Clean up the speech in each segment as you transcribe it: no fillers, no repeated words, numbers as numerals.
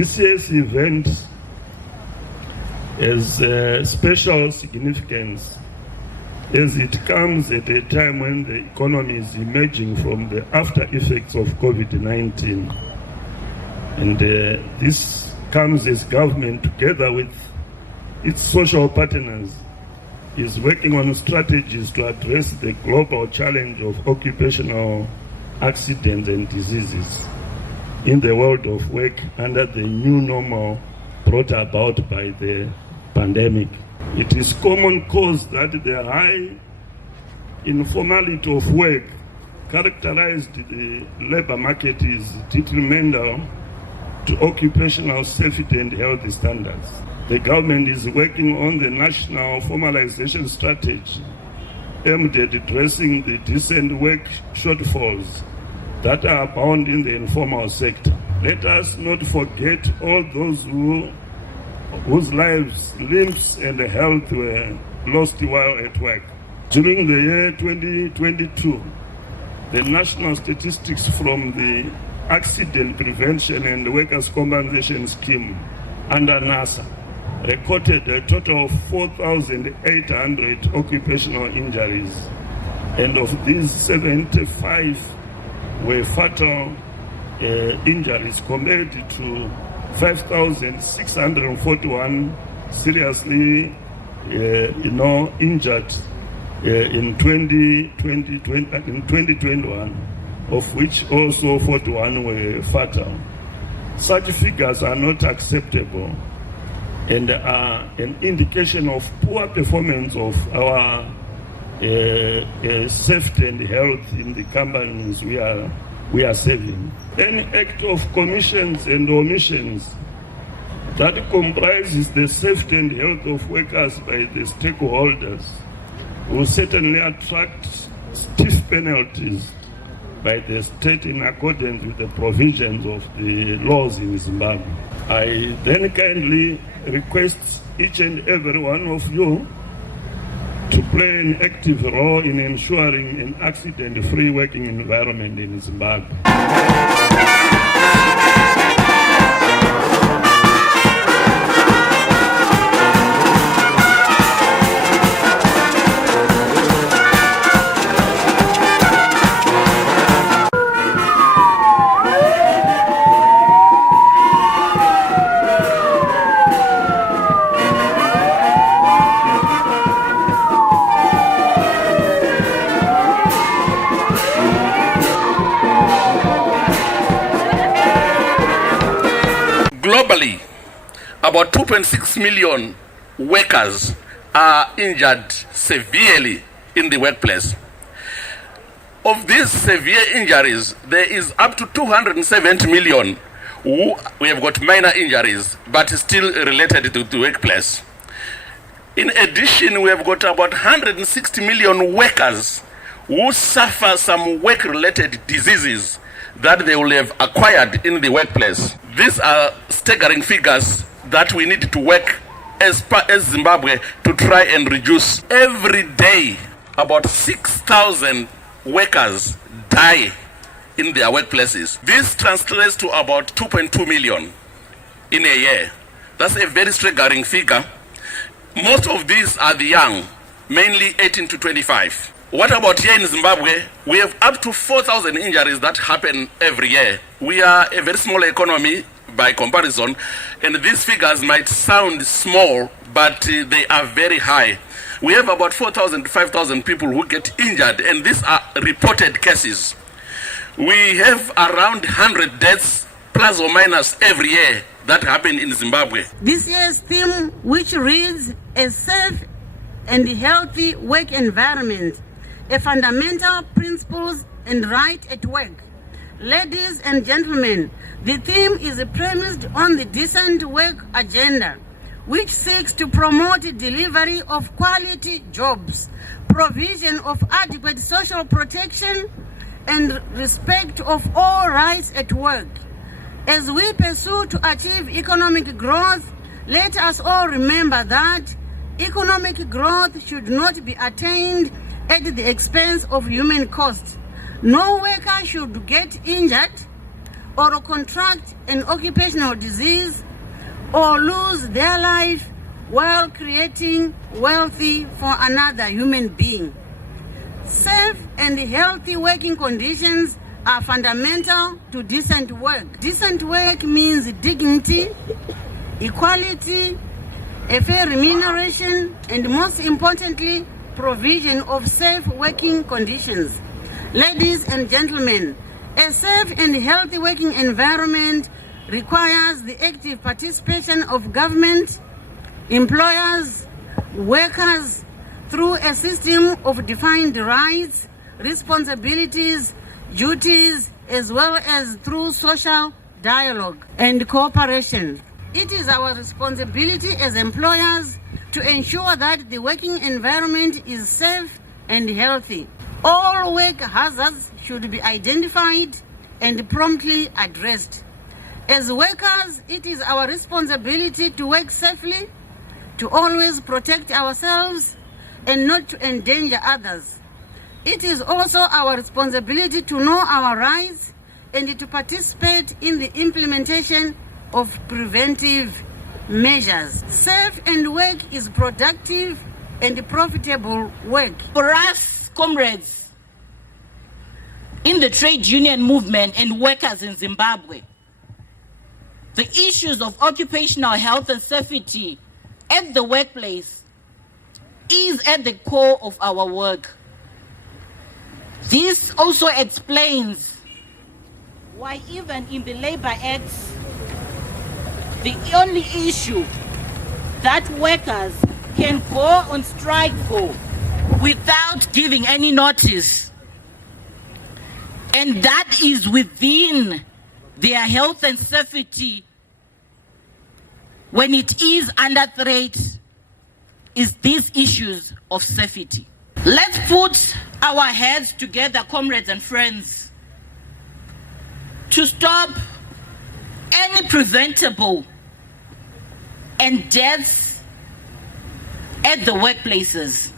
This year's event has special significance as it comes at a time when the economy is emerging from the after effects of COVID-19. And this comes as government, together with its social partners, is working on strategies to address the global challenge of occupational accidents and diseases in the world of work under the new normal brought about by the pandemic. It is common cause that the high informality of work characterized the labor market is detrimental to occupational safety and health standards. The government is working on the national formalization strategy aimed at addressing the decent work shortfalls that are abound in the informal sector. Let us not forget all those whose lives, limbs, and health were lost while at work. During the year 2022, the national statistics from the Accident Prevention and Workers' Compensation Scheme under NSSA recorded a total of 4,800 occupational injuries, and of these 75 were fatal injuries compared to 5,641 seriously injured in 2021, of which also 41 were fatal. Such figures are not acceptable and are an indication of poor performance of our safety and health in the companies we are serving. Any act of commissions and omissions that comprises the safety and health of workers by the stakeholders will certainly attract stiff penalties by the state in accordance with the provisions of the laws in Zimbabwe. I then kindly request each and every one of you to play an active role in ensuring an accident-free working environment in Zimbabwe. Globally, about 2.6 million workers are injured severely in the workplace. Of these severe injuries, there is up to 270 million who we have got minor injuries, but still related to the workplace. In addition, we have got about 160 million workers who suffer some work-related diseases that they will have acquired in the workplace. These are staggering figures that we need to work as Zimbabwe to try and reduce. Every day, about 6,000 workers die in their workplaces. This translates to about 2.2 million in a year. That's a very staggering figure. Most of these are the young, mainly 18 to 25. What about here in Zimbabwe? We have up to 4,000 injuries that happen every year. We are a very small economy by comparison, and these figures might sound small, but they are very high. We have about 4,000 to 5,000 people who get injured, and these are reported cases. We have around 100 deaths, plus or minus, every year that happen in Zimbabwe. This year's theme, which reads a safe and healthy work environment, a fundamental principles and right at work. Ladies and gentlemen, the theme is premised on the decent work agenda, which seeks to promote delivery of quality jobs, provision of adequate social protection, and respect of all rights at work. As we pursue to achieve economic growth, let us all remember that economic growth should not be attained at the expense of human cost. No worker should get injured or contract an occupational disease or lose their life while creating wealthy for another human being. Safe and healthy working conditions are fundamental to decent work. Decent work means dignity, equality, a fair remuneration, and most importantly, provision of safe working conditions. Ladies and gentlemen, a safe and healthy working environment requires the active participation of government, employers, workers through a system of defined rights, responsibilities, duties, as well as through social dialogue and cooperation. It is our responsibility as employers to ensure that the working environment is safe and healthy. All work hazards should be identified and promptly addressed. As workers, it is our responsibility to work safely, to always protect ourselves and not to endanger others. It is also our responsibility to know our rights and to participate in the implementation of preventive measures. Safe and work is productive and profitable work. For us, comrades, in the trade union movement and workers in Zimbabwe, the issues of occupational health and safety at the workplace is at the core of our work. This also explains why even in the Labor Acts, the only issue that workers can go on strike for without giving any notice, and that is within their health and safety when it is under threat, is these issues of safety. Let's put our heads together, comrades and friends, to stop any preventable and deaths at the workplaces.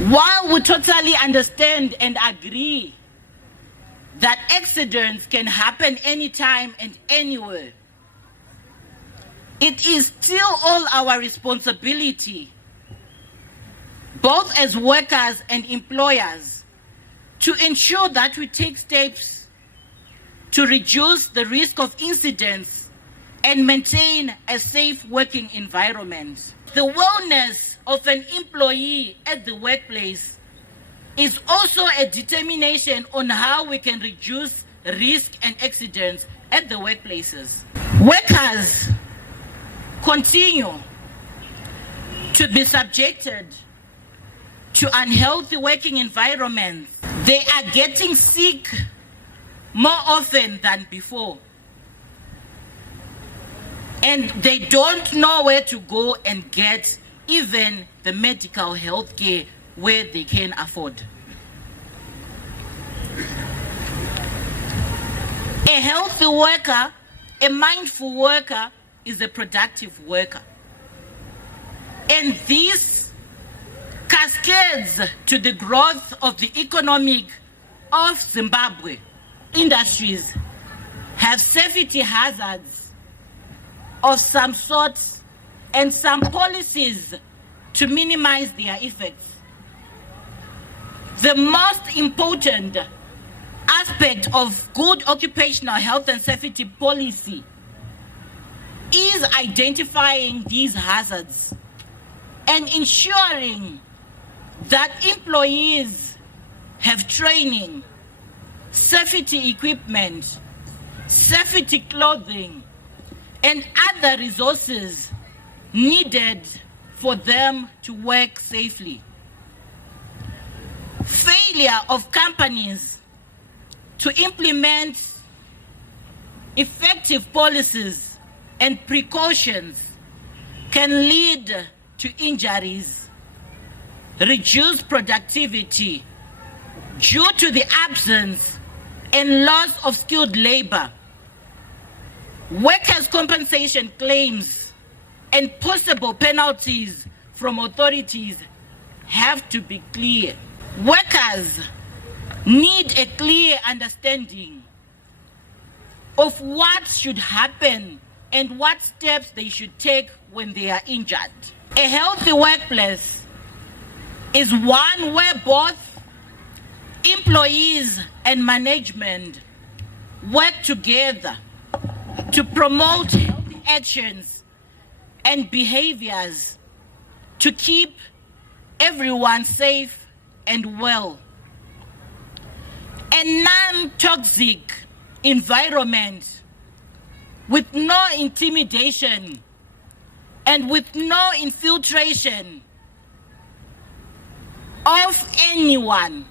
While we totally understand and agree that accidents can happen anytime and anywhere, it is still all our responsibility, both as workers and employers, to ensure that we take steps to reduce the risk of incidents and maintain a safe working environment. The wellness of an employee at the workplace is also a determination on how we can reduce risk and accidents at the workplaces. Workers continue to be subjected to unhealthy working environments. They are getting sick more often than before, and they don't know where to go and get even the medical health care where they can afford. A healthy worker, a mindful worker, is a productive worker. And this cascades to the growth of the economic of Zimbabwe. Industries have safety hazards of some sort and some policies to minimize their effects. The most important aspect of good occupational health and safety policy is identifying these hazards and ensuring that employees have training, safety equipment, safety clothing, and other resources needed for them to work safely. Failure of companies to implement effective policies and precautions can lead to injuries, reduced productivity due to the absence and loss of skilled labor. Workers' compensation claims and possible penalties from authorities have to be clear. Workers need a clear understanding of what should happen and what steps they should take when they are injured. A healthy workplace is one where both employees and management work together to promote healthy actions and behaviors to keep everyone safe and well. A non-toxic environment with no intimidation and with no infiltration of anyone